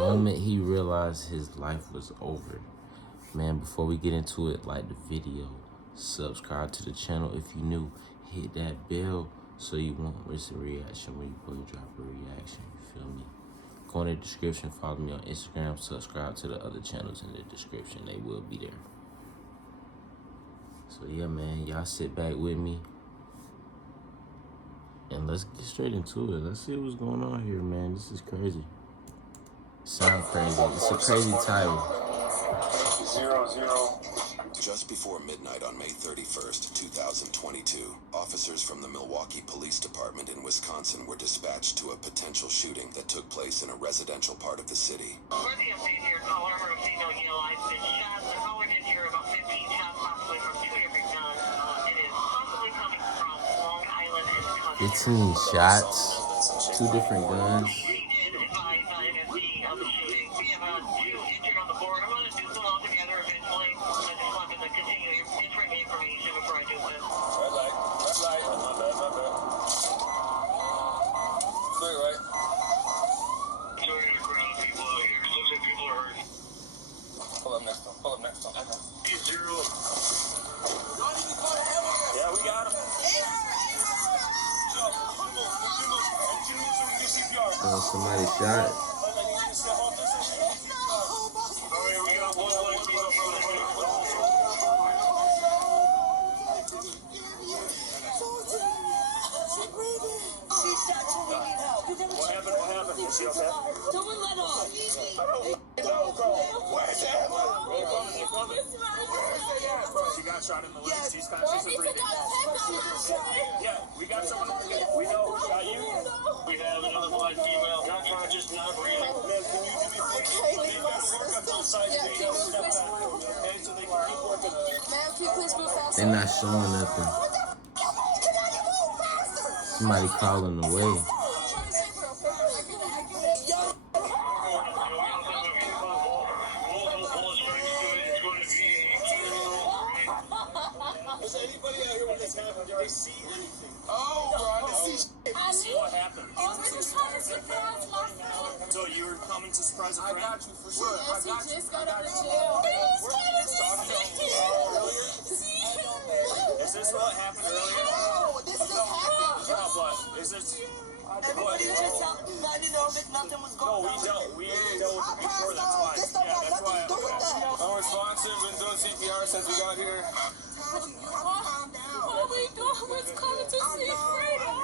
moment he realized his life was over. Man, before we get into it, like the video, subscribe to the channel if you're new, hit that bell so you won't miss a reaction when you drop a reaction, you feel me? Go in the description, follow me on Instagram, subscribe to the other channels in the description, they will be there. So yeah, man, y'all sit back with me and let's get straight into it. Let's see what's going on here, man. This is crazy. Sound crazy. It's a crazy title. 00. Just before midnight on May 31st, 2022, officers from the Milwaukee Police Department in Wisconsin were dispatched to a potential shooting that took place in a residential part of the city. For the update here, caller, a female yellow has been shot. The caller did hear about 15 shots, possibly from two different guns. It is possibly coming from Long Island and Kentucky. 15 shots, two different guns. We did advise MSD of the shooting. We have two injured on the board. I'm going to do them all together eventually. I just wanted to continue entering the information before I do this. Red light. My bad. Clear, right? Sorry to ground people out here. Looks like people are hurt. Pull up next one. Zero. Yeah, we got him. Somebody shot. We got one leg female from the What happened? Is she okay? Someone let off. Where's that? They're coming. She got shot in the leg. She's breathing. Yeah, we got someone. We know. Got you. We have another blind female, not conscious, not breathing. Man, can you do me a favor? They've got to work up those sides. They got to step back. Okay, so they can keep working. Ma'am, can you please move faster? They're not showing nothing. Somebody calling away. Is anybody out here when this happened? Did they see anything? Oh, bro, I didn't see See what happened? shit. So you were coming to surprise a friend? I got you for sure. Yes, he just got out of jail. Is this what happened earlier? No, this just happened. Oh, what? Is this... Everybody just helped me. I didn't know if nothing was going on. We dealt with it before, that's why. Yeah, that's why. I'm responsive, been doing CPR since we got here. Oh my God, what's coming to see Fredo?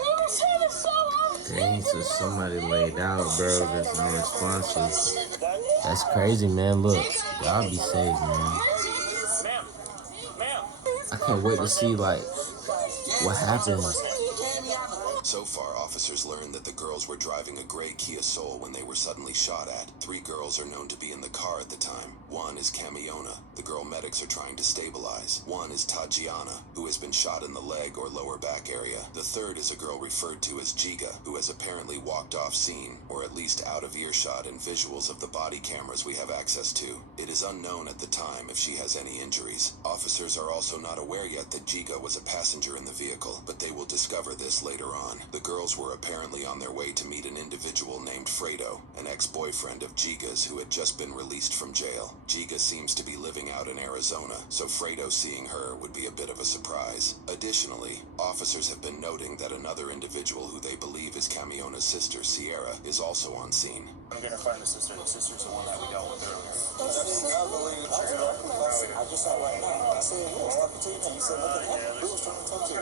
We were trying to show up. Dang, so somebody laid out, bro, that's unresponsive. That's crazy, man. Look, y'all be safe, man. Ma'am. I can't wait to see, like, what happens. So far, officers learned that the girls were driving a gray Kia Soul when they were suddenly shot at. 3 girls are known to be in the car at the time. One is Camiona, the girl medics are trying to stabilize. One is Tatiana, who has been shot in the leg or lower back area. The third is a girl referred to as Giga, who has apparently walked off scene, or at least out of earshot in visuals of the body cameras we have access to. It is unknown at the time if she has any injuries. Officers are also not aware yet that Giga was a passenger in the vehicle, but they will discover this later on. The girls were apparently on their way to meet an individual named Fredo, an ex-boyfriend of Giga's who had just been released from jail. Giga seems to be living out in Arizona, so Fredo seeing her would be a bit of a surprise. Additionally, officers have been noting that another individual who they believe is Camiona's sister, Sierra, is also on scene. I'm going to find the sister. The sister's the one that we dealt with earlier. I just saw right now. I said, we was talking to you. You said, look at that. We was trying to talk to you.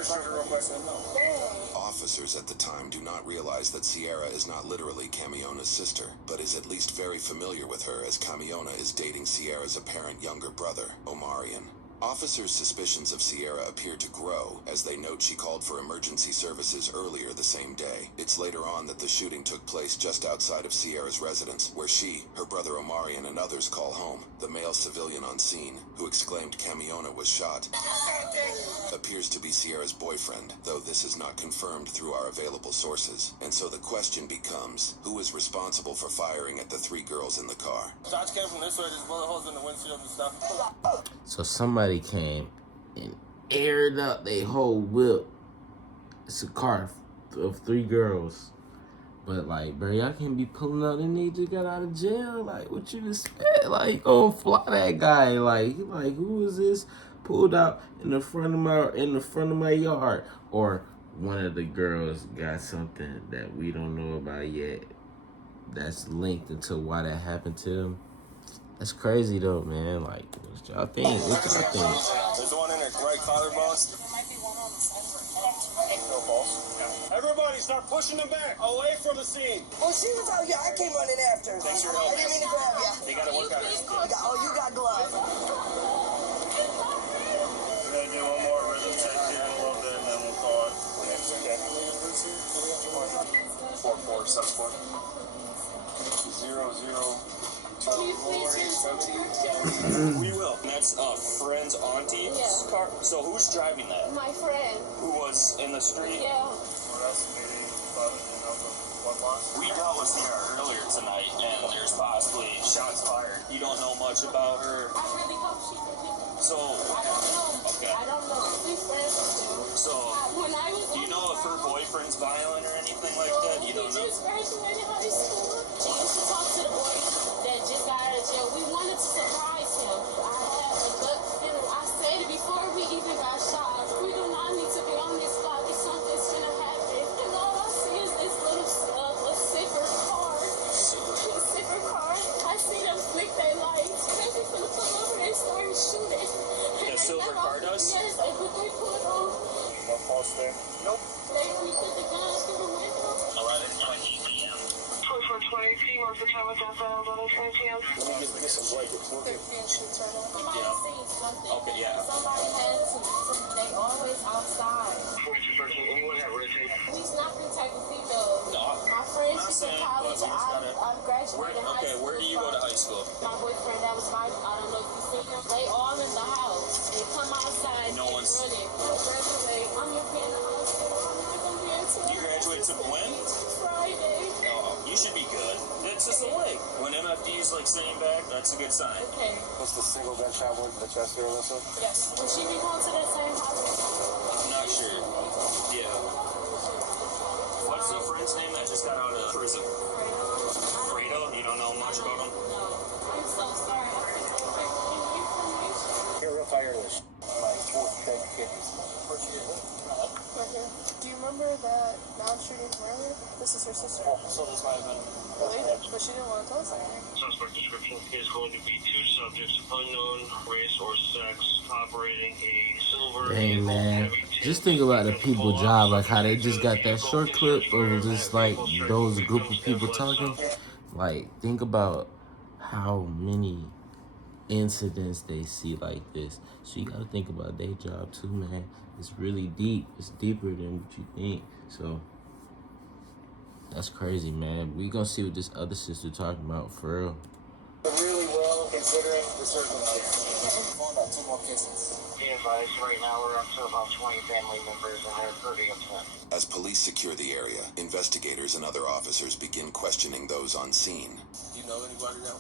Officers at the time do not realize that Sierra is not literally Camiona's sister, but is at least very familiar with her as Camiona is dating Sierra's apparent younger brother, Omarion. Officers' suspicions of Sierra appear to grow as they note she called for emergency services earlier the same day. It's later on that the shooting took place just outside of Sierra's residence, where she, her brother Omarion, and others call home. The male civilian on scene, who exclaimed Camiona was shot, appears to be Sierra's boyfriend, though this is not confirmed through our available sources. And so the question becomes, who is responsible for firing at the 3 girls in the car? Shots came from this way, there's bullet holes in the windshield and stuff. So somebody came and aired up their whole whip. It's a car of 3 girls, But like, bro, y'all can't be pulling up. And nigga just got out of jail. Like, what you expect? Like, you gonna fly that guy? Like, he like, who is this? Pulled out in the front of my yard, or one of the girls got something that we don't know about yet. That's linked into why that happened to him. That's crazy though, man. Like, what y'all think? What y'all think? There's the one in her right collarbone. Everybody start pushing them back, away from the scene. Well, she was out here. I came running after her. Thanks for I helping. didn't mean to grab you. They gotta work on it. You got gloves. We're gonna do one more rhythm check here in a little bit, and then we'll call it. Okay. 4474 00. We will. And that's a friend's auntie's car. So who's driving that? My friend. Who was in the street? Yeah. We dealt with her earlier tonight, and there's possibly shots fired. You don't know much about her. I really hope she can do it. So, I don't know. okay. I don't know. We're friends still. So, When I was do you know if her boyfriend's violent or anything like that? You don't know? He just graduated high school. She used to talk to the boy that just got out of jail. We wanted to surprise him. I had a good feeling. I said it before we even got shot. We do not need to be on this block if something's gonna happen. And all I see is this little a silver car. A silver car. I see them flick their lights. They just gonna pull over and start shooting. The silver car does? Yes, they put on. No false there? Nope. They put the guns through the window. 11:20 p.m. 24:20 p.m. What's the time of death at 11:20 p.m.? Let me get some blankets. Their pants shoots right on. You might Yeah. have seen something. Okay, yeah. Somebody had to. They always outside. 4213. Anyone have red tape? He's not the type of people. No. My friends, I'm she's in saying, college. but he's gotta- I'm graduating high Okay, school. where do you go to high school? My boyfriend, that was my, I don't know if you seen him. They all in the house. They come outside No and one's- running. I graduate. I'm gonna be in the hospital. I'm not gonna be until You graduate to when? Friday. No, you should be good. It's just a leg. When MFD's like sitting back, that's a good sign. Okay. What's the single gunshot wound to the chest here, Alyssa? Yes. Will she be going to that same hospital? I'm not sure. Yeah. What's the friend's name that just got out of prison? Fredo? You don't know much about him? No. I'm so sorry. I don't know any information. You're real tireless. Like, dead kidneys. Do you remember that non-shooting from earlier? This is her sister. So this might have been... Really? But she didn't want to tell us anything. Suspect description is going to be two subjects, unknown race or sex, operating a silver. Hey man, just think about the people job, like how they just got that short clip of just like those group of people talking. Like, think about how many incidents they see like this. So you gotta think about their job too, man. It's really deep. It's deeper than what you think. So that's crazy, man. We gonna see what this other sister talking about for real. Really well, considering the circumstances. About 2 more cases. Be advised, right now we're up to about 20 family members and they're pretty upset. As police secure the area, investigators and other officers begin questioning those on scene. Do you know anybody that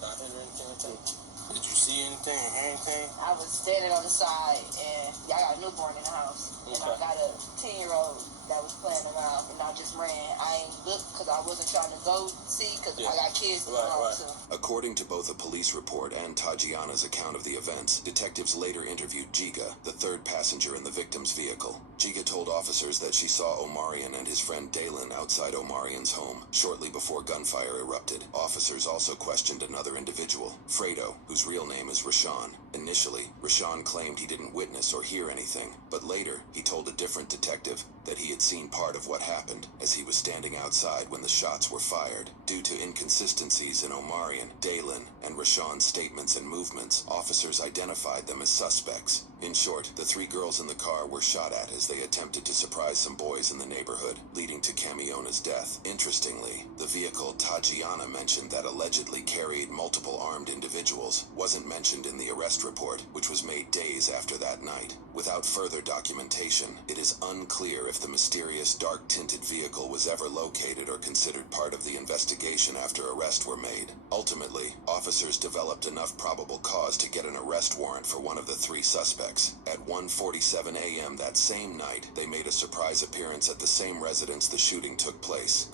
got hit or anything like that? Did you see anything or hear anything? I was standing on the side, and I got a newborn in the house, and I got a 10-year-old that was playing around, and I just ran. I ain't looked because I wasn't trying to go see because I got kids to go home too. According to both a police report and Tajiana's account of the events, detectives later interviewed Giga, the third passenger in the victim's vehicle. Giga told officers that she saw Omarion and his friend Dalen outside Omarion's home shortly before gunfire erupted. Officers also questioned another individual, Fredo, whose real name is Rashawn. Initially, Rashawn claimed he didn't witness or hear anything, but later he told a different detective that he had seen part of what happened as he was standing outside when the shots were fired. Due to inconsistencies in Omarion, Dalen, and Rashawn's statements and movements, officers identified them as suspects. In short, the 3 girls in the car were shot at as they attempted to surprise some boys in the neighborhood, leading to Camiona's death. Interestingly, the vehicle Tajiana mentioned that allegedly carried multiple armed individuals wasn't mentioned in the arrest report, which was made days after that night. Without further documentation, it is unclear if the mysterious dark-tinted vehicle was ever located or considered part of the investigation. investigation after arrests were made. Ultimately, officers developed enough probable cause to get an arrest warrant for one of the 3 suspects. At 1:47 a.m. that same night, they made a surprise appearance at the same residence the shooting took place.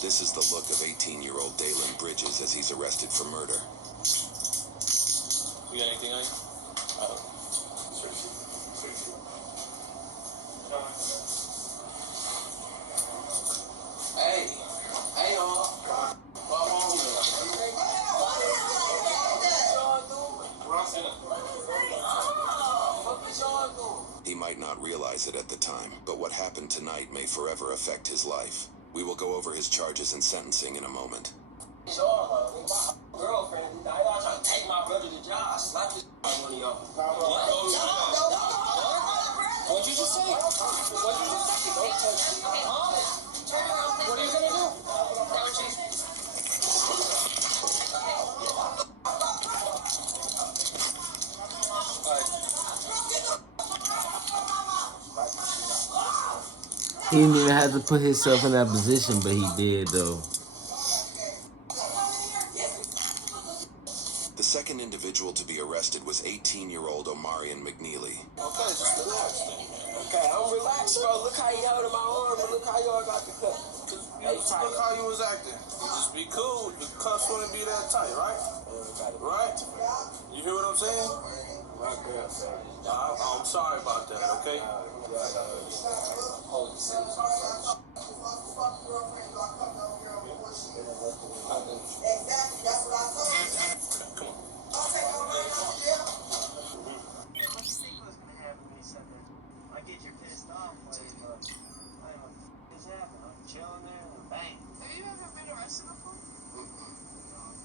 This is the look of 18-year-old Dalen Bridges as he's arrested for murder. You got anything on you? Hey, y'all. Come on, He might not realize it at the time, but what happened tonight may forever affect his life. We will go over his charges and sentencing in a moment. my girlfriend. Now y'all trying to take my brother to job. Slap this one of y'all. What'd you just say? What'd you just say? Don't touch me. What are you gonna do? He didn't even have to put himself in that position, but he did, though. The second individual to be arrested was 18-year-old Omarion McNeely. Okay, just relax. Okay, I'm relaxed, bro. Look how you held my arm, and look how y'all got the cut. Look how you was acting. Just be cool. The cuffs wouldn't be that tight, right? Right? You hear what I'm saying? I'm sorry about that, okay?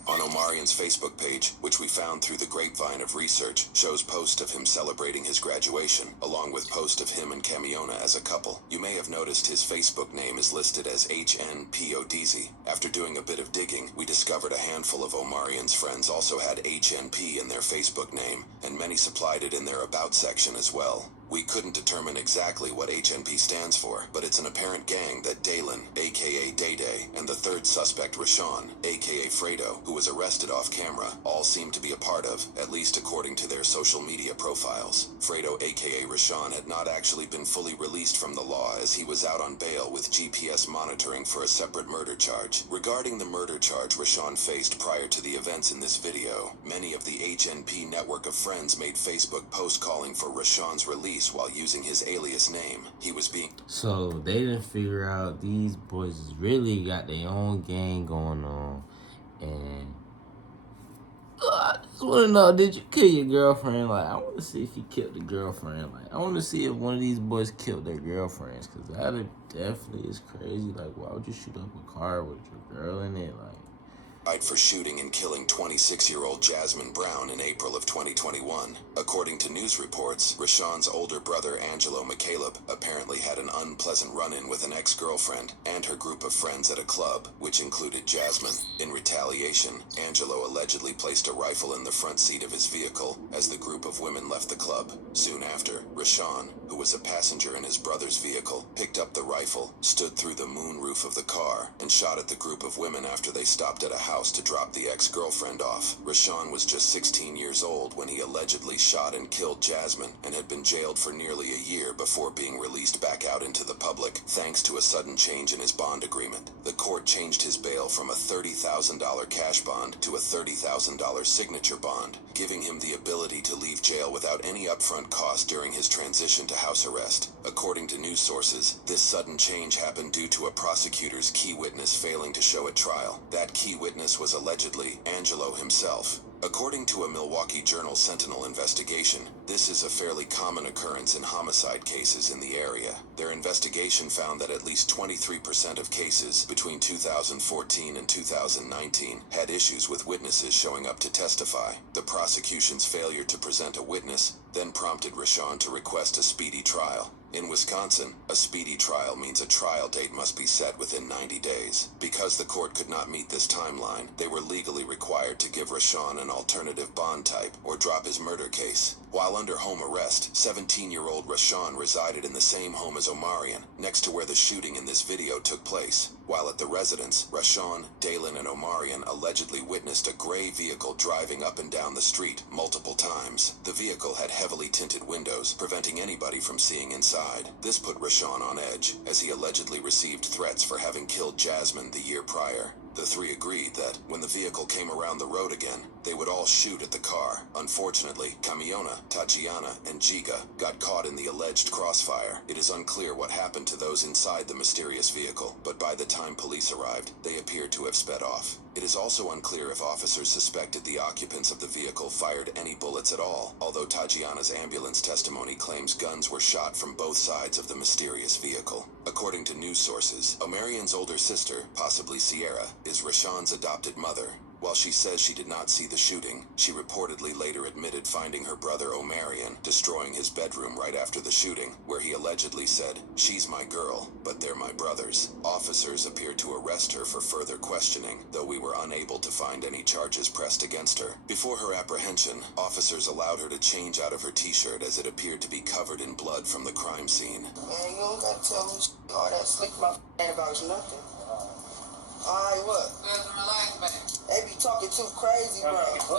On Omarion's Facebook page, which we found through the grapevine of research, shows post of him celebrating his graduation, along with post of him and Camiona as a couple. You may have noticed his Facebook name is listed as HNPODZ. After doing a bit of digging, we discovered a handful of Omarion's friends also had HNP in their Facebook name, and many supplied it in their About section as well. We couldn't determine exactly what HNP stands for, but it's an apparent gang that Dalen, aka Day Day, and the third suspect Rashawn, aka Fredo, who was arrested off camera, all seem to be a part of, at least according to their social media profiles. Fredo, aka Rashawn, had not actually been fully released from the law as he was out on bail with GPS monitoring for a separate murder charge. Regarding the murder charge Rashawn faced prior to the events in this video, many of the HNP network of friends made Facebook posts calling for Rashawn's release while using his alias name. He was being... So they didn't figure out these boys really got their own gang going on. And I just want to know, did you kill your girlfriend? Like, I want to see if you killed the girlfriend. Like, I want to see if one of these boys killed their girlfriends. Because that definitely is crazy. Like, why would you shoot up a car with your girl in it? Like, for shooting and killing 26-year-old Jasmine Brown in April of 2021. According to news reports, Rashawn's older brother Angelo McCaleb apparently had an unpleasant run-in with an ex-girlfriend and her group of friends at a club, which included Jasmine. In retaliation, Angelo allegedly placed a rifle in the front seat of his vehicle as the group of women left the club. Soon after, Rashawn, who was a passenger in his brother's vehicle, picked up the rifle, stood through the moonroof of the car, and shot at the group of women after they stopped at a house to drop the ex-girlfriend off. Rashawn was just 16 years old when he allegedly shot and killed Jasmine and had been jailed for nearly a year before being released back out into the public, thanks to a sudden change in his bond agreement. The court changed his bail from a $30,000 cash bond to a $30,000 signature bond, giving him the ability to leave jail without any upfront cost during his transition to house arrest. According to news sources, this sudden change happened due to a prosecutor's key witness failing to show at trial. That key witness was allegedly Angelo himself. According to a Milwaukee Journal Sentinel investigation, this is a fairly common occurrence in homicide cases in the area. Their investigation found that at least 23% of cases between 2014 and 2019 had issues with witnesses showing up to testify. The prosecution's failure to present a witness then prompted Rashawn to request a speedy trial. In Wisconsin, a speedy trial means a trial date must be set within 90 days. Because the court could not meet this timeline, they were legally required to give Rashawn an alternative bond type or drop his murder case. While under home arrest, 17-year-old Rashawn resided in the same home as Omarion, next to where the shooting in this video took place. While at the residence, Rashawn, Dalen, and Omarion allegedly witnessed a gray vehicle driving up and down the street multiple times. The vehicle had heavily tinted windows, preventing anybody from seeing inside. This put Rashawn on edge, as he allegedly received threats for having killed Jasmine the year prior. The three agreed that, when the vehicle came around the road again, they would all shoot at the car. Unfortunately, Camiona, Tatiana, and Giga got caught in the alleged crossfire. It is unclear what happened to those inside the mysterious vehicle, but by the time police arrived, they appeared to have sped off. It is also unclear if officers suspected the occupants of the vehicle fired any bullets at all, although Tatiana's ambulance testimony claims guns were shot from both sides of the mysterious vehicle. According to news sources, Omarion's older sister, possibly Sierra, is Rashawn's adopted mother. While she says she did not see the shooting, she reportedly later admitted finding her brother Omarion destroying his bedroom right after the shooting, where he allegedly said, "She's my girl, but they're my brothers." Officers appeared to arrest her for further questioning, though we were unable to find any charges pressed against her. Before her apprehension, officers allowed her to change out of her t-shirt as it appeared to be covered in blood from the crime scene. Man, you don't gotta tell me all that slick about about nothing. Alright, what? Relax, man. They be talking too crazy, bro. It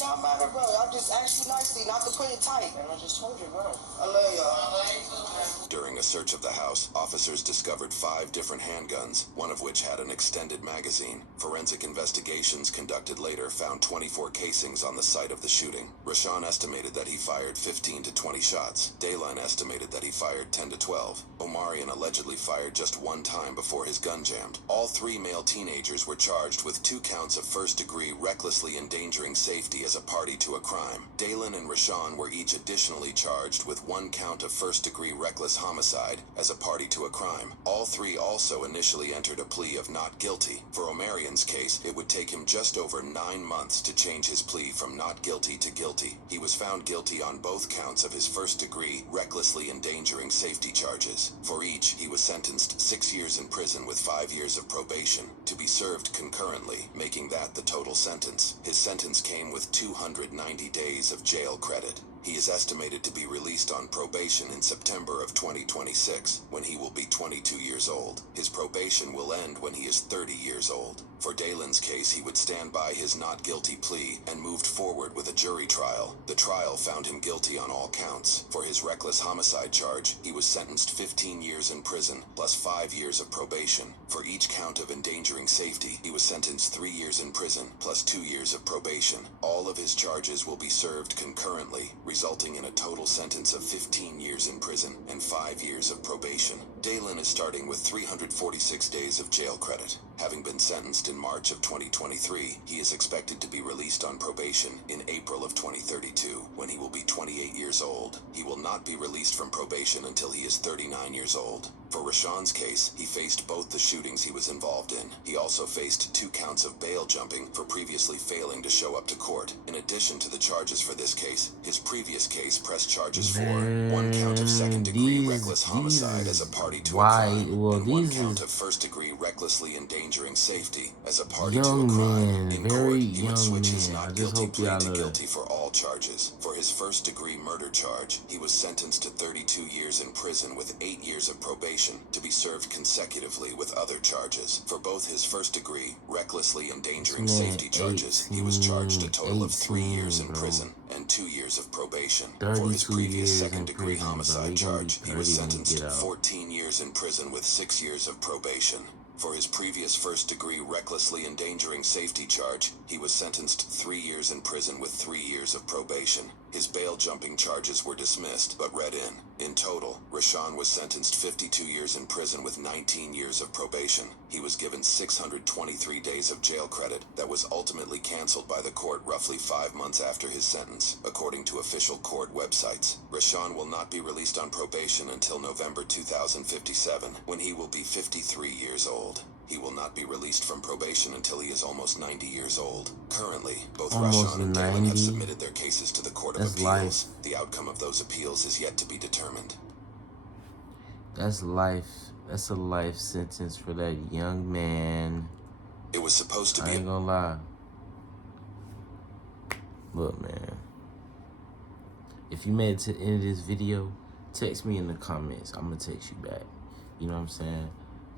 don't matter, bro. I just asked you nicely not to put it tight. And I just told you, bro. I love y'all. During a search of the house, officers discovered 5 different handguns, one of which had an extended magazine. Forensic investigations conducted later found 24 casings on the site of the shooting. Rashawn estimated that he fired 15 to 20 shots. Dalen estimated that he fired 10 to 12. Omarion allegedly fired just one time before his gun jammed. All 3 male teenagers were charged with 2 counts of first-degree recklessly endangering safety as a party to a crime. Dalen and Rashawn were each additionally charged with 1 count of first-degree reckless homicide as a party to a crime. All 3 also initially entered a plea of not guilty. For Omarion's case, it would take him just over 9 months to change his plea from not guilty to guilty. He was found guilty on both counts of his first-degree recklessly endangering safety charges. For each, he was sentenced 6 years in prison with 5 years of probation, to be served concurrently, making that the total sentence. His sentence came with 290 days of jail credit. He is estimated to be released on probation in September of 2026, when he will be 22 years old. His probation will end when he is 30 years old. For Dalen's case, he would stand by his not guilty plea and moved forward with a jury trial. The trial found him guilty on all counts. For his reckless homicide charge, he was sentenced 15 years in prison, plus 5 years of probation. For each count of endangering safety, he was sentenced 3 years in prison, plus 2 years of probation. All of his charges will be served concurrently, resulting in a total sentence of 15 years in prison and 5 years of probation. Dalen is starting with 346 days of jail credit. Having been sentenced in March of 2023, he is expected to be released on probation in April of 2032, when he will be 28 years old. He will not be released from probation until he is 39 years old. For Rashawn's case, he faced both the shootings he was involved in. He also faced 2 counts of bail jumping for previously failing to show up to court. In addition to the charges for this case, his previous case pressed charges for 1 count of second-degree reckless homicide as a party to a crime, and 1 count of first-degree recklessly endangering safety as a party to a crime. In court, he would switch his not guilty plea to guilty for all charges. For his first-degree murder charge, he was sentenced to 32 years in prison with 8 years of probation, to be served consecutively with other charges. For both his first-degree recklessly endangering safety charges, he was charged a total of 3 years in prison and 2 years of probation. For his previous second-degree homicide charge, he was sentenced to 14 years in prison with 6 years of probation. For his previous first-degree recklessly endangering safety charge, he was sentenced 3 years in prison with 3 years of probation. His bail-jumping charges were dismissed, but read in. In total, Rashawn was sentenced 52 years in prison with 19 years of probation. He was given 623 days of jail credit that was ultimately canceled by the court roughly 5 months after his sentence, according to official court websites. Rashawn will not be released on probation until November 2057, when he will be 53 years old. He will not be released from probation until he is almost 90 years old. Currently, both Rashawn and Dalen have submitted their cases to the Court of Appeals. The outcome of those appeals is yet to be determined. That's life. That's a life sentence for that young man. It was supposed to be... I ain't gonna lie. Look, man. If you made it to the end of this video, text me in the comments. I'm gonna text you back. You know what I'm saying?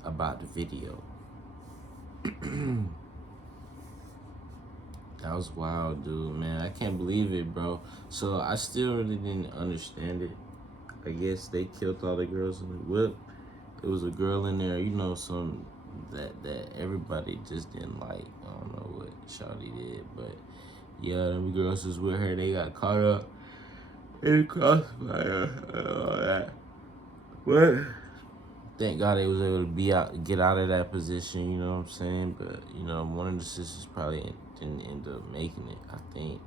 About the video. That was wild, dude, man. I can't believe it, bro. So I still really didn't understand it. I guess they killed all the girls in the whip. It was a girl in there, you know, some that everybody just didn't like. I don't know what Shawty did, but yeah, them girls was with her. They got caught up in the crossfire and all that. But thank God they was able to get out of that position. You know what I'm saying? But you know, one of the sisters probably didn't end up making it. I think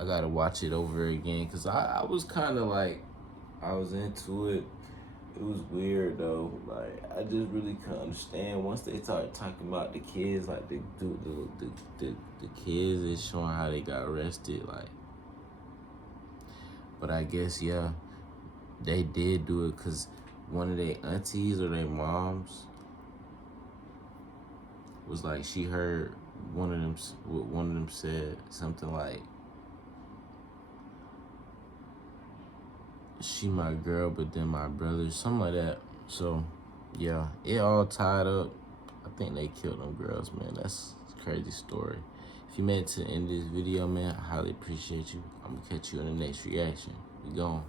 I gotta watch it over again because I was kind of like, I was into it. It was weird though. Like I just really couldn't understand once they started talking about the kids, like the kids is showing how they got arrested, like. But I guess yeah, they did do it because one of their aunties or their moms was like, she heard one of them said something like, she my girl, but then my brother, something like that. So, yeah, it all tied up. I think they killed them girls, man. That's a crazy story. If you made it to the end of this video, man, I highly appreciate you. I'm gonna catch you in the next reaction. We gone.